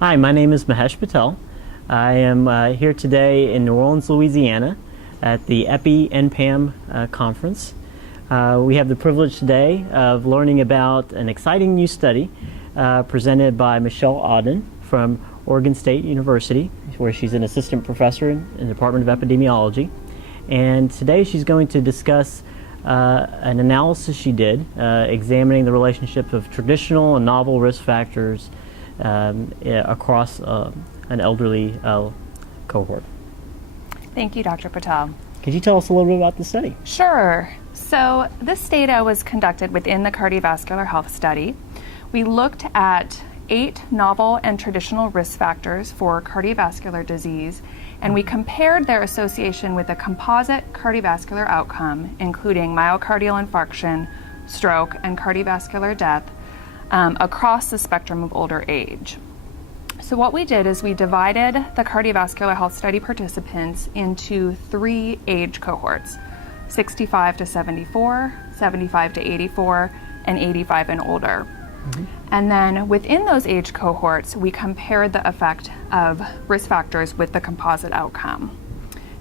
Hi, my name is Mahesh Patel. I am here today in New Orleans, Louisiana at the NPAM conference. We have the privilege today of learning about an exciting new study presented by Michelle Odden from Oregon State University, where she's an assistant professor in the Department of Epidemiology. And today she's going to discuss an analysis she did examining the relationship of traditional and novel risk factors across an elderly cohort. Thank you, Dr. Patel. Could you tell us a little bit about the study? Sure. So this data was conducted within the Cardiovascular Health Study. We looked at 8 novel and traditional risk factors for cardiovascular disease, and we compared their association with a composite cardiovascular outcome, including myocardial infarction, stroke, and cardiovascular death across the spectrum of older age. So what we did is we divided the Cardiovascular Health Study participants into 3 age cohorts: 65 to 74, 75 to 84, and 85 and older. And then within those age cohorts, we compared the effect of risk factors with the composite outcome.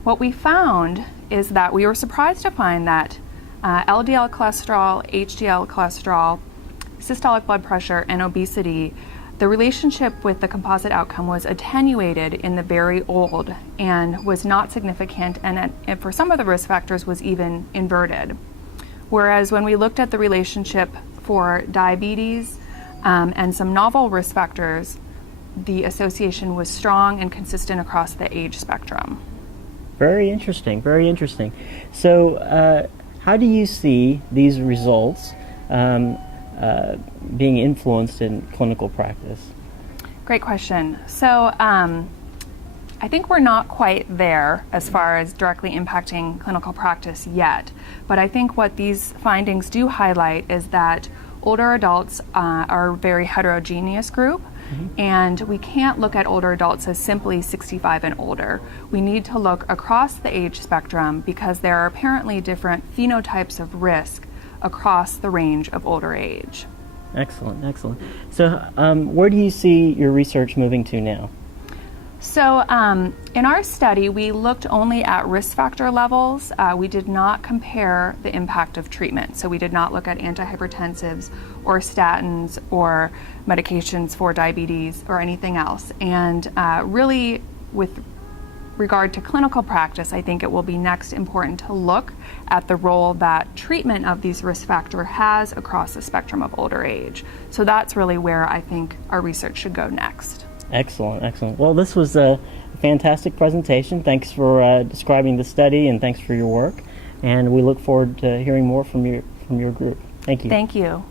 What we found is that we were surprised to find that LDL cholesterol, HDL cholesterol, systolic blood pressure, and obesity, the relationship with the composite outcome was attenuated in the very old and was not significant, and for some of the risk factors was even inverted. Whereas when we looked at the relationship for diabetes and some novel risk factors, the association was strong and consistent across the age spectrum. Very interesting, very interesting. So how do you see these results being influenced in clinical practice? Great question. So I think we're not quite there as far as directly impacting clinical practice yet, but I think what these findings do highlight is that older adults are a very heterogeneous group, and we can't look at older adults as simply 65 and older. We need to look across the age spectrum because there are apparently different phenotypes of risk across the range of older age. Excellent, excellent. So where do you see your research moving to now? So in our study, we looked only at risk factor levels. We did not compare the impact of treatment. So we did not look at antihypertensives or statins or medications for diabetes or anything else. And really, with regard to clinical practice, I think it will be next important to look at the role that treatment of these risk factors has across the spectrum of older age. So that's really where I think our research should go next. Excellent, excellent. Well, this was a fantastic presentation. Thanks for describing the study, and thanks for your work. And we look forward to hearing more from your group. Thank you. Thank you.